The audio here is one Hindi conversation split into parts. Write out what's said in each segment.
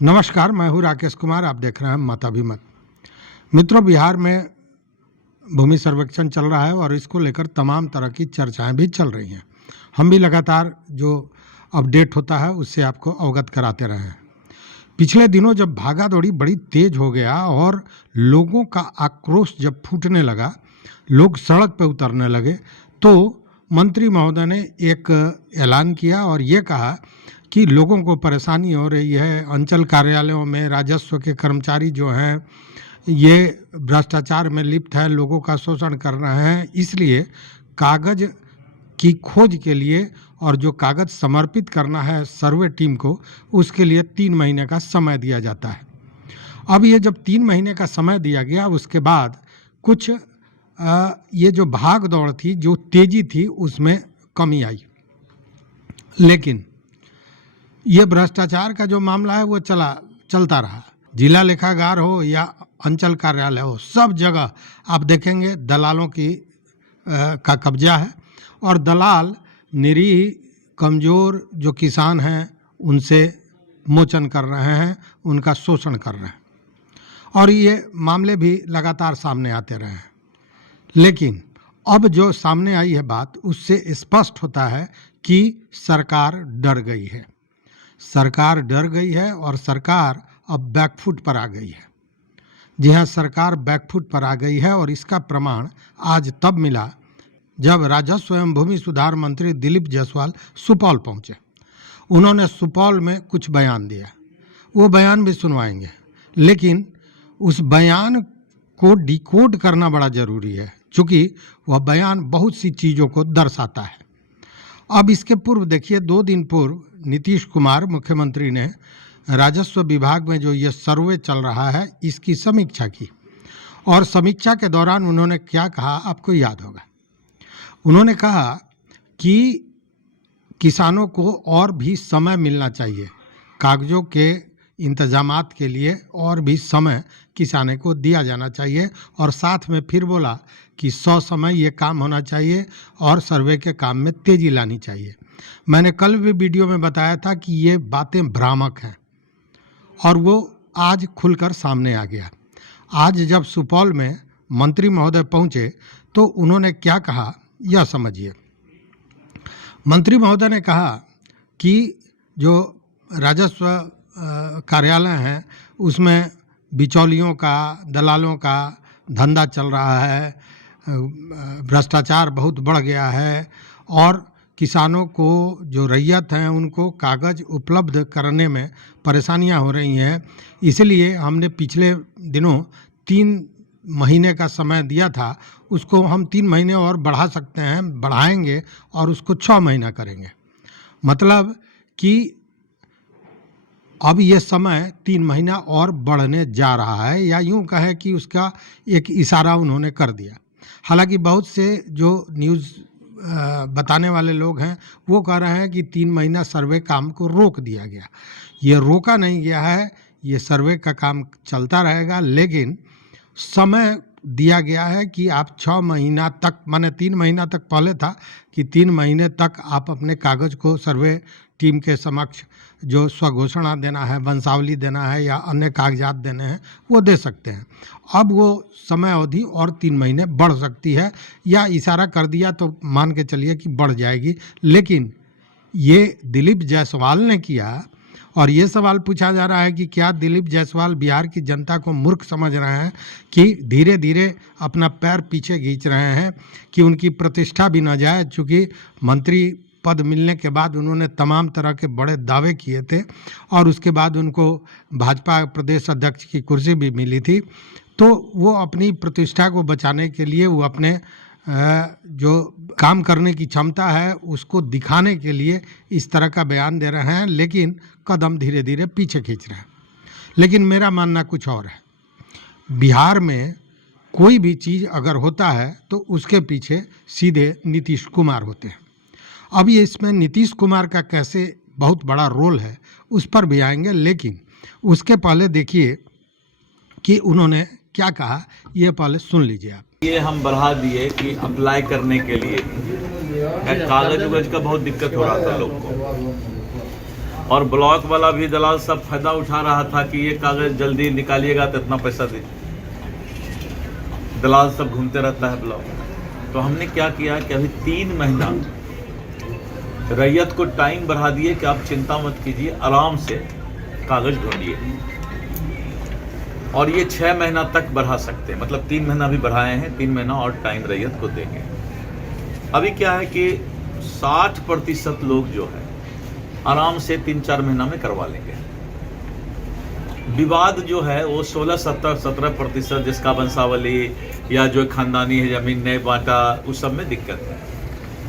नमस्कार, मैं हूँ राकेश कुमार। आप देख रहे हैं मताभिमत। मित्रों, बिहार में भूमि सर्वेक्षण चल रहा है और इसको लेकर तमाम तरह की चर्चाएं भी चल रही हैं। हम भी लगातार जो अपडेट होता है उससे आपको अवगत कराते रहे हैं। पिछले दिनों जब भागा दौड़ी बड़ी तेज हो गया और लोगों का आक्रोश जब फूटने लगा, लोग सड़क पर उतरने लगे, तो मंत्री महोदय ने एक ऐलान किया और ये कहा कि लोगों को परेशानी हो रही है। अंचल कार्यालयों में राजस्व के कर्मचारी जो हैं ये भ्रष्टाचार में लिप्त है, लोगों का शोषण कर रहे हैं, इसलिए कागज की खोज के लिए और जो कागज समर्पित करना है सर्वे टीम को, उसके लिए 3 महीने का समय दिया जाता है। अब ये जब 3 महीने का समय दिया गया, उसके बाद कुछ ये जो भाग दौड़ थी, जो तेजी थी, उसमें कमी आई। लेकिन ये भ्रष्टाचार का जो मामला है वो चलता रहा। जिला लेखागार हो या अंचल कार्यालय हो, सब जगह आप देखेंगे दलालों का कब्जा है और दलाल निरीह कमज़ोर जो किसान हैं उनसे मोचन कर रहे हैं, उनका शोषण कर रहे हैं और ये मामले भी लगातार सामने आते रहे हैं। लेकिन अब जो सामने आई है बात, उससे स्पष्ट होता है कि सरकार डर गई है। सरकार डर गई है और सरकार अब बैकफुट पर आ गई है। जी हाँ, सरकार बैकफुट पर आ गई है और इसका प्रमाण आज तब मिला जब राजस्व एवं भूमि सुधार मंत्री दिलीप जायसवाल सुपौल पहुंचे। उन्होंने सुपौल में कुछ बयान दिया, वो बयान भी सुनवाएंगे, लेकिन उस बयान को डिकोड करना बड़ा ज़रूरी है, क्योंकि वह बयान बहुत सी चीज़ों को दर्शाता है। अब इसके पूर्व देखिए, 2 दिन पूर्व नीतीश कुमार मुख्यमंत्री ने राजस्व विभाग में जो ये सर्वे चल रहा है इसकी समीक्षा की और समीक्षा के दौरान उन्होंने क्या कहा आपको याद होगा। उन्होंने कहा कि किसानों को और भी समय मिलना चाहिए, कागजों के इंतजामात के लिए और भी समय किसानों को दिया जाना चाहिए और साथ में फिर बोला कि 100 समय ये काम होना चाहिए और सर्वे के काम में तेज़ी लानी चाहिए। मैंने कल भी वीडियो में बताया था कि ये बातें भ्रामक हैं और वो आज खुलकर सामने आ गया। आज जब सुपौल में मंत्री महोदय पहुँचे तो उन्होंने क्या कहा, यह समझिए। मंत्री महोदय ने कहा कि जो राजस्व कार्यालय हैं उसमें बिचौलियों का, दलालों का धंधा चल रहा है, भ्रष्टाचार बहुत बढ़ गया है और किसानों को जो रैयत हैं उनको कागज़ उपलब्ध करने में परेशानियां हो रही हैं। इसलिए हमने पिछले दिनों 3 महीने का समय दिया था, उसको हम 3 महीने और बढ़ा सकते हैं, बढ़ाएंगे और उसको 6 महीना करेंगे। मतलब कि अब ये समय 3 महीना और बढ़ने जा रहा है, या यूं कहें कि उसका एक इशारा उन्होंने कर दिया। हालांकि बहुत से जो न्यूज़ बताने वाले लोग हैं वो कह रहे हैं कि 3 महीना सर्वे काम को रोक दिया गया। ये रोका नहीं गया है, ये सर्वे का काम चलता रहेगा, लेकिन समय दिया गया है कि आप 6 महीना तक, माने 3 महीना तक पहले था कि 3 महीने तक आप अपने कागज़ को सर्वे टीम के समक्ष जो स्वघोषणा देना है, वंशावली देना है या अन्य कागजात देने हैं वो दे सकते हैं। अब वो समय अवधि और 3 महीने बढ़ सकती है, या इशारा कर दिया तो मान के चलिए कि बढ़ जाएगी। लेकिन ये दिलीप जायसवाल ने किया और ये सवाल पूछा जा रहा है कि क्या दिलीप जायसवाल बिहार की जनता को मूर्ख समझ रहे हैं कि धीरे धीरे अपना पैर पीछे खींच रहे हैं कि उनकी प्रतिष्ठा भी न जाए। चूँकि मंत्री पद मिलने के बाद उन्होंने तमाम तरह के बड़े दावे किए थे और उसके बाद उनको भाजपा प्रदेश अध्यक्ष की कुर्सी भी मिली थी, तो वो अपनी प्रतिष्ठा को बचाने के लिए वो अपने जो काम करने की क्षमता है उसको दिखाने के लिए इस तरह का बयान दे रहे हैं, लेकिन कदम धीरे धीरे पीछे खींच रहे हैं। लेकिन मेरा मानना कुछ और है। बिहार में कोई भी चीज़ अगर होता है तो उसके पीछे सीधे नीतीश कुमार होते हैं। अब ये इसमें नीतीश कुमार का कैसे बहुत बड़ा रोल है उस पर भी आएंगे, लेकिन उसके पहले देखिए कि उन्होंने क्या कहा, ये पहले सुन लीजिए आप। ये हम बढ़ा दिए कि अप्लाई करने के लिए कागज उगज का बहुत दिक्कत हो रहा था लोग को, और ब्लॉक वाला भी दलाल सब फायदा उठा रहा था कि ये कागज जल्दी निकालिएगा तो इतना पैसा दे। दलाल सब घूमते रहता है ब्लॉक। तो हमने क्या किया कि अभी 3 महीना रैयत को टाइम बढ़ा दिए कि आप चिंता मत कीजिए, आराम से कागज ढूंढिए। और ये 6 महीना तक बढ़ा सकते हैं, मतलब 3 महीना भी बढ़ाए हैं, 3 महीना और टाइम रैयत को देंगे। अभी क्या है कि 60% लोग जो है आराम से 3-4 महीना में करवा लेंगे। विवाद जो है वो 16-17% जिसका वंशावली या जो खानदानी है, जमीन नहीं बांटा, उस सब में दिक्कत है।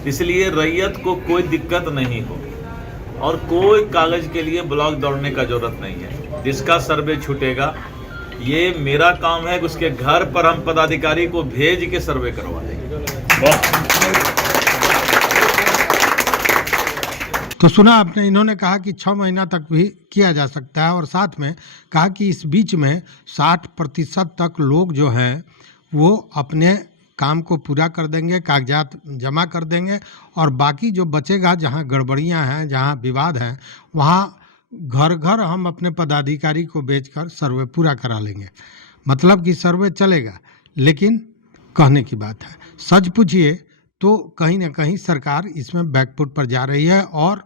इसलिए रैयत को कोई दिक्कत नहीं होगी और कोई कागज के लिए ब्लॉक दौड़ने का जरूरत नहीं है। जिसका सर्वे छूटेगा, ये मेरा काम है कि उसके घर पर हम पदाधिकारी को भेज के सर्वे करवा देंगे। तो सुना आपने, इन्होंने कहा कि 6 महीना तक भी किया जा सकता है और साथ में कहा कि इस बीच में 60% तक लोग जो हैं वो अपने काम को पूरा कर देंगे, कागजात जमा कर देंगे और बाकी जो बचेगा, जहां गड़बड़ियां हैं, जहां विवाद हैं, वहां घर घर हम अपने पदाधिकारी को भेजकर सर्वे पूरा करा लेंगे। मतलब कि सर्वे चलेगा, लेकिन कहने की बात है। सच पूछिए तो कहीं ना कहीं सरकार इसमें बैकफुट पर जा रही है। और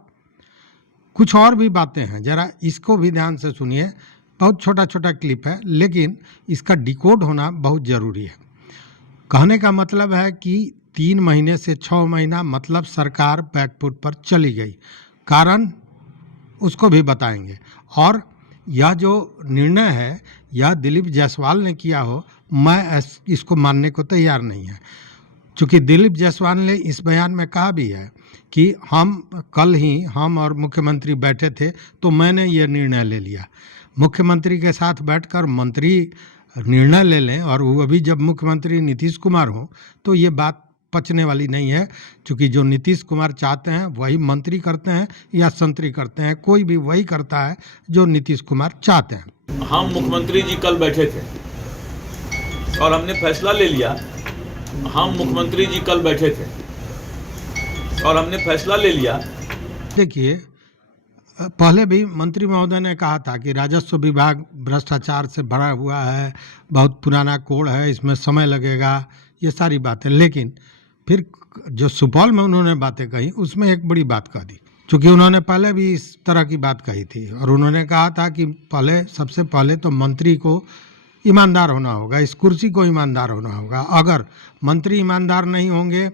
कुछ और भी बातें हैं, ज़रा इसको भी ध्यान से सुनिए। बहुत छोटा छोटा क्लिप है, लेकिन इसका डिकोड होना बहुत ज़रूरी है। कहने का मतलब है कि 3 महीने से 6 महीना, मतलब सरकार बैकफुट पर चली गई। कारण उसको भी बताएंगे। और यह जो निर्णय है, यह दिलीप जायसवाल ने किया हो, मैं इसको मानने को तैयार नहीं है। चूँकि दिलीप जायसवाल ने इस बयान में कहा भी है कि कल ही हम और मुख्यमंत्री बैठे थे तो मैंने ये निर्णय ले लिया। मुख्यमंत्री के साथ बैठकर मंत्री निर्णय ले लें और वो भी जब मुख्यमंत्री नीतीश कुमार हो, तो ये बात पचने वाली नहीं है। क्योंकि जो नीतीश कुमार चाहते हैं वही मंत्री करते हैं या संतरी करते हैं, कोई भी वही करता है जो नीतीश कुमार चाहते हैं। हम मुख्यमंत्री जी कल बैठे थे और हमने फैसला ले लिया। हम मुख्यमंत्री जी कल बैठे थे और हमने फैसला ले लिया। देखिए, पहले भी मंत्री महोदय ने कहा था कि राजस्व विभाग भ्रष्टाचार से भरा हुआ है, बहुत पुराना कोड है, इसमें समय लगेगा, ये सारी बातें। लेकिन फिर जो सुपौल में उन्होंने बातें कही, उसमें एक बड़ी बात कह दी। चूँकि उन्होंने पहले भी इस तरह की बात कही थी और उन्होंने कहा था कि सबसे पहले तो मंत्री को ईमानदार होना होगा, इस कुर्सी को ईमानदार होना होगा। अगर मंत्री ईमानदार नहीं होंगे,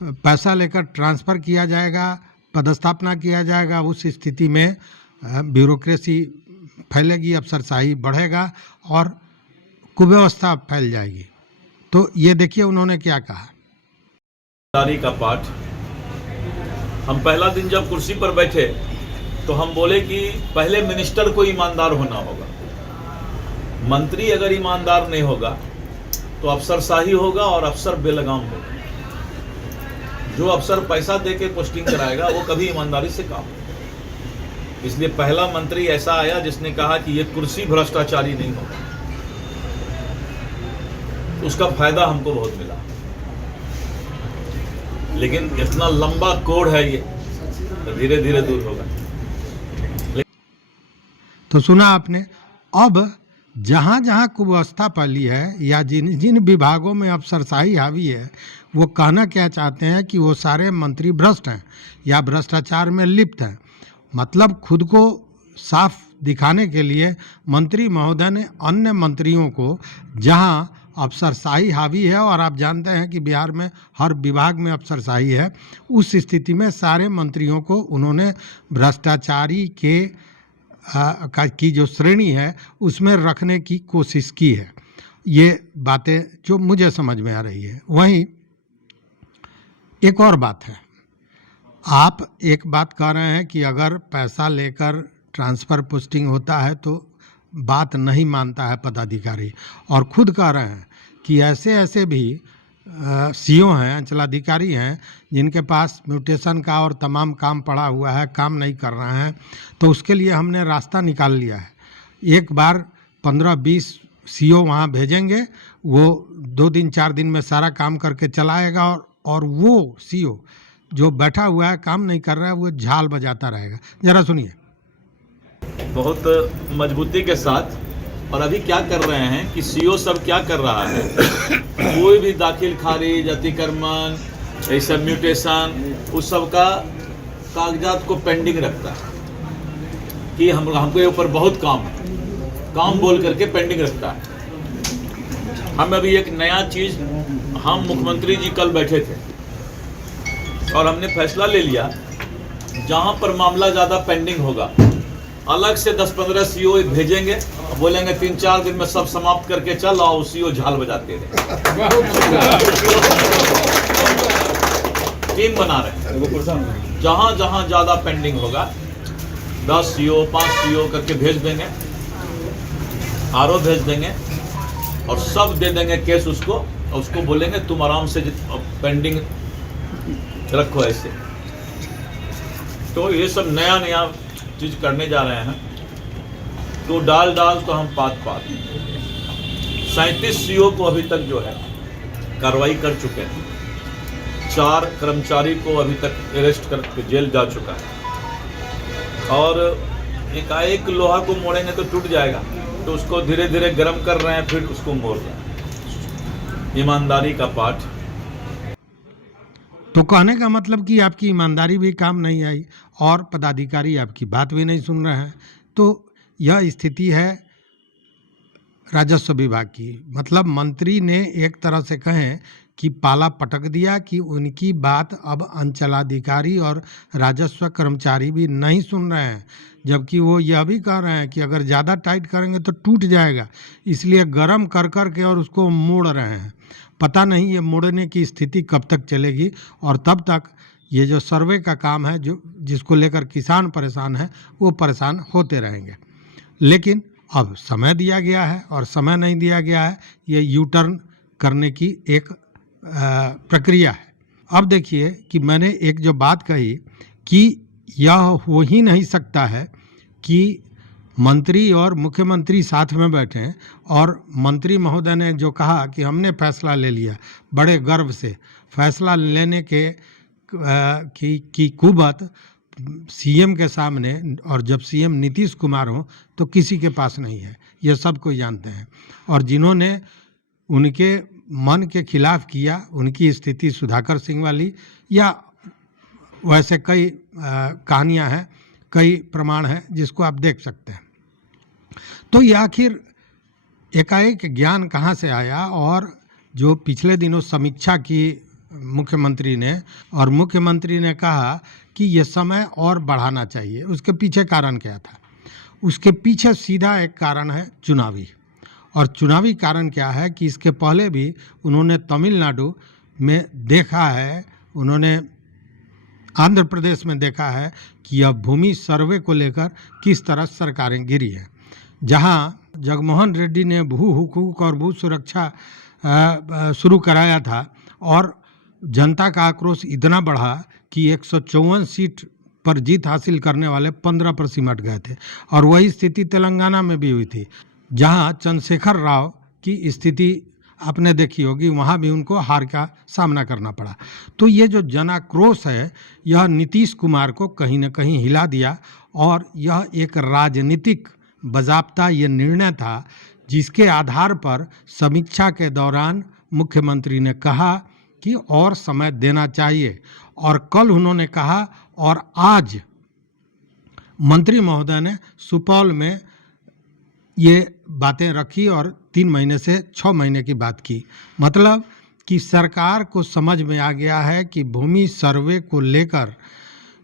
पैसा लेकर ट्रांसफ़र किया जाएगा, पदस्थापना किया जाएगा, उस स्थिति में ब्यूरोक्रेसी फैलेगी, अफसरशाही बढ़ेगा और कुव्यवस्था फैल जाएगी। तो ये देखिए उन्होंने क्या कहा। का पाठ, हम पहला दिन जब कुर्सी पर बैठे तो हम बोले कि पहले मिनिस्टर को ईमानदार होना होगा। मंत्री अगर ईमानदार नहीं होगा तो अफसरशाही होगा और अफसर बेलगाम होगा। जो अफसर पैसा दे के पोस्टिंग कराएगा वो कभी ईमानदारी से काम नहीं। इसलिए पहला मंत्री ऐसा आया जिसने कहा कि ये कुर्सी भ्रष्टाचारी नहीं होगा। तो उसका फायदा हमको बहुत मिला। लेकिन इतना लंबा कोड है ये, तो धीरे धीरे दूर होगा। तो सुना आपने। अब जहाँ जहाँ कुव्यवस्था फैली है या जिन जिन विभागों में अफसरशाही हावी है, वो कहना क्या चाहते हैं कि वो सारे मंत्री भ्रष्ट हैं या भ्रष्टाचार में लिप्त हैं। मतलब खुद को साफ दिखाने के लिए मंत्री महोदय ने अन्य मंत्रियों को, जहाँ अफसरशाही हावी है और आप जानते हैं कि बिहार में हर विभाग में अफसरशाही है, उस स्थिति में सारे मंत्रियों को उन्होंने भ्रष्टाचारी की जो श्रेणी है उसमें रखने की कोशिश की है। ये बातें जो मुझे समझ में आ रही है। वहीं एक और बात है, आप एक बात कह रहे हैं कि अगर पैसा लेकर ट्रांसफ़र पोस्टिंग होता है तो बात नहीं मानता है पदाधिकारी, और खुद कह रहे हैं कि ऐसे ऐसे भी सीओ हैं, अंचलाधिकारी हैं, जिनके पास म्यूटेशन का और तमाम काम पड़ा हुआ है, काम नहीं कर रहे हैं। तो उसके लिए हमने रास्ता निकाल लिया है। एक बार 15-20 सीओ वहाँ भेजेंगे, वो 2 दिन 4 दिन में सारा काम करके चलाएगा और वो सीओ जो बैठा हुआ है, काम नहीं कर रहा है, वो झाल बजाता रहेगा। ज़रा सुनिए। बहुत मजबूती के साथ। और अभी क्या कर रहे हैं कि सीओ सब क्या कर रहा है, कोई भी दाखिल खारिज, अतिक्रमण, ऐसा म्यूटेशन, उस सब का कागजात को पेंडिंग रखता है कि हमको ऊपर बहुत काम बोल करके पेंडिंग रखता है। हम अभी एक नया चीज़, हम मुख्यमंत्री जी कल बैठे थे और हमने फैसला ले लिया, जहाँ पर मामला ज़्यादा पेंडिंग होगा अलग से 10-15 सीओ भेजेंगे, बोलेंगे 3-4 दिन में सब समाप्त करके चल आओ, सीओ झाल बजाते रहे। टीम बना रहे, जहाँ जहाँ ज़्यादा पेंडिंग होगा 10 सीओ 5 सीओ करके भेज देंगे, आरओ भेज देंगे और सब दे देंगे केस उसको, और उसको बोलेंगे तुम आराम से पेंडिंग रखो ऐसे। तो ये सब नया चीज़ करने जा रहे हैं। तो डाल तो हम पात 37 सीओ को अभी तक जो है कार्रवाई कर चुके हैं। 4 कर्मचारी को अभी तक अरेस्ट करके जेल जा चुका है। और एकाएक लोहा को मोड़ेंगे तो टूट जाएगा, तो उसको धीरे धीरे गर्म कर रहे हैं, फिर उसको मोड़ रहे हैं। ईमानदारी का पाठ। तो कहने का मतलब कि आपकी ईमानदारी भी काम नहीं आई और पदाधिकारी आपकी बात भी नहीं सुन रहे हैं। तो यह स्थिति है राजस्व विभाग की। मतलब मंत्री ने एक तरह से कहें कि पाला पटक दिया कि उनकी बात अब अंचलाधिकारी और राजस्व कर्मचारी भी नहीं सुन रहे हैं, जबकि वो यह भी कह रहे हैं कि अगर ज़्यादा टाइट करेंगे तो टूट जाएगा, इसलिए गर्म कर के और उसको मोड़ रहे हैं। पता नहीं ये मोड़ने की स्थिति कब तक चलेगी, और तब तक ये जो सर्वे का काम है, जो जिसको लेकर किसान परेशान है, वो परेशान होते रहेंगे। लेकिन अब समय दिया गया है और समय नहीं दिया गया है, ये यू टर्न करने की एक प्रक्रिया है। अब देखिए कि मैंने एक जो बात कही कि यह हो ही नहीं सकता है कि मंत्री और मुख्यमंत्री साथ में बैठें, और मंत्री महोदय ने जो कहा कि हमने फैसला ले लिया, बड़े गर्व से फैसला लेने की कुवत सीएम के सामने, और जब सीएम नीतीश कुमार हो तो किसी के पास नहीं है, यह सब कोई जानते हैं। और जिन्होंने उनके मन के खिलाफ किया, उनकी स्थिति सुधाकर सिंह वाली, या वैसे कई कहानियां हैं, कई प्रमाण हैं जिसको आप देख सकते हैं। तो ये आखिर एकाएक ज्ञान कहाँ से आया? और जो पिछले दिनों समीक्षा की मुख्यमंत्री ने, और मुख्यमंत्री ने कहा कि ये समय और बढ़ाना चाहिए, उसके पीछे कारण क्या था? उसके पीछे सीधा एक कारण है चुनावी। और चुनावी कारण क्या है कि इसके पहले भी उन्होंने तमिलनाडु में देखा है, उन्होंने आंध्र प्रदेश में देखा है कि अब भूमि सर्वे को लेकर किस तरह सरकारें गिरी हैं। जहां जगनमोहन रेड्डी ने भू हुकूक और भू सुरक्षा शुरू कराया था, और जनता का आक्रोश इतना बढ़ा कि 154 सीट पर जीत हासिल करने वाले 15 पर सिमट गए थे। और वही स्थिति तेलंगाना में भी हुई थी, जहां चंद्रशेखर राव की स्थिति आपने देखी होगी, वहाँ भी उनको हार का सामना करना पड़ा। तो ये जो जनाक्रोश है, यह नीतीश कुमार को कहीं न कहीं हिला दिया, और यह एक राजनीतिक बाज़ाब्ता ये निर्णय था जिसके आधार पर समीक्षा के दौरान मुख्यमंत्री ने कहा कि और समय देना चाहिए। और कल उन्होंने कहा, और आज मंत्री महोदय ने सुपौल में ये बातें रखी और 3 महीने से 6 महीने की बात की। मतलब कि सरकार को समझ में आ गया है कि भूमि सर्वे को लेकर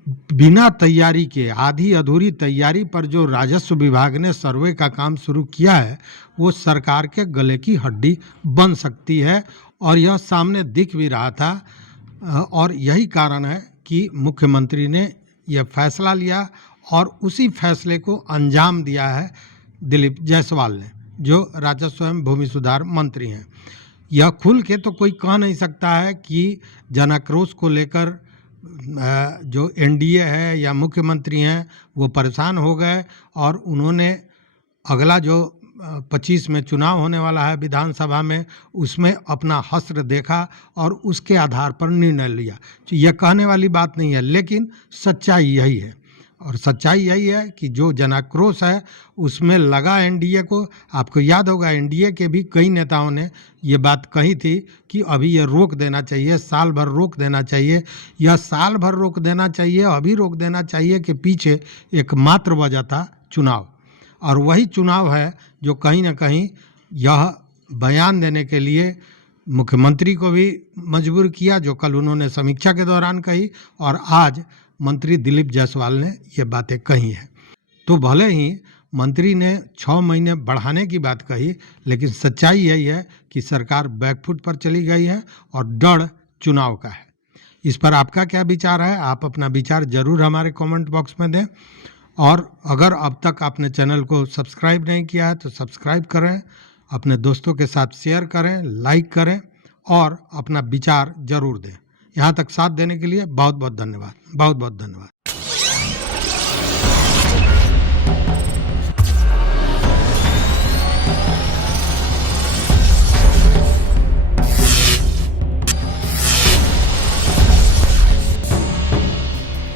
बिना तैयारी के, आधी अधूरी तैयारी पर जो राजस्व विभाग ने सर्वे का काम शुरू किया है, वो सरकार के गले की हड्डी बन सकती है। और यह सामने दिख भी रहा था, और यही कारण है कि मुख्यमंत्री ने यह फैसला लिया, और उसी फैसले को अंजाम दिया है दिलीप जायसवाल ने, जो राजस्व एवं भूमि सुधार मंत्री हैं। यह खुल के तो कोई कह नहीं सकता है कि जनाक्रोश को लेकर जो एनडीए है या मुख्यमंत्री हैं वो परेशान हो गए, और उन्होंने अगला जो 25 में चुनाव होने वाला है विधानसभा में, उसमें अपना हश्र देखा और उसके आधार पर निर्णय लिया। तो यह कहने वाली बात नहीं है, लेकिन सच्चाई यही है। और सच्चाई यही है कि जो जनाक्रोश है उसमें लगा एनडीए को। आपको याद होगा एनडीए के भी कई नेताओं ने ये बात कही थी कि अभी ये रोक देना चाहिए, साल भर रोक देना चाहिए। यह साल भर रोक देना चाहिए, अभी रोक देना चाहिए कि पीछे एकमात्र वजह था चुनाव। और वही चुनाव है जो कहीं ना कहीं यह बयान देने के लिए मुख्यमंत्री को भी मजबूर किया, जो कल उन्होंने समीक्षा के दौरान कही, और आज मंत्री दिलीप जायसवाल ने ये बातें कही हैं। तो भले ही मंत्री ने 6 महीने बढ़ाने की बात कही, लेकिन सच्चाई यही है कि सरकार बैकफुट पर चली गई है और डर चुनाव का है। इस पर आपका क्या विचार है? आप अपना विचार जरूर हमारे कमेंट बॉक्स में दें। और अगर अब तक आपने चैनल को सब्सक्राइब नहीं किया है तो सब्सक्राइब करें, अपने दोस्तों के साथ शेयर करें, लाइक करें और अपना विचार जरूर दें। यहाँ तक साथ देने के लिए बहुत बहुत धन्यवाद। बहुत बहुत धन्यवाद।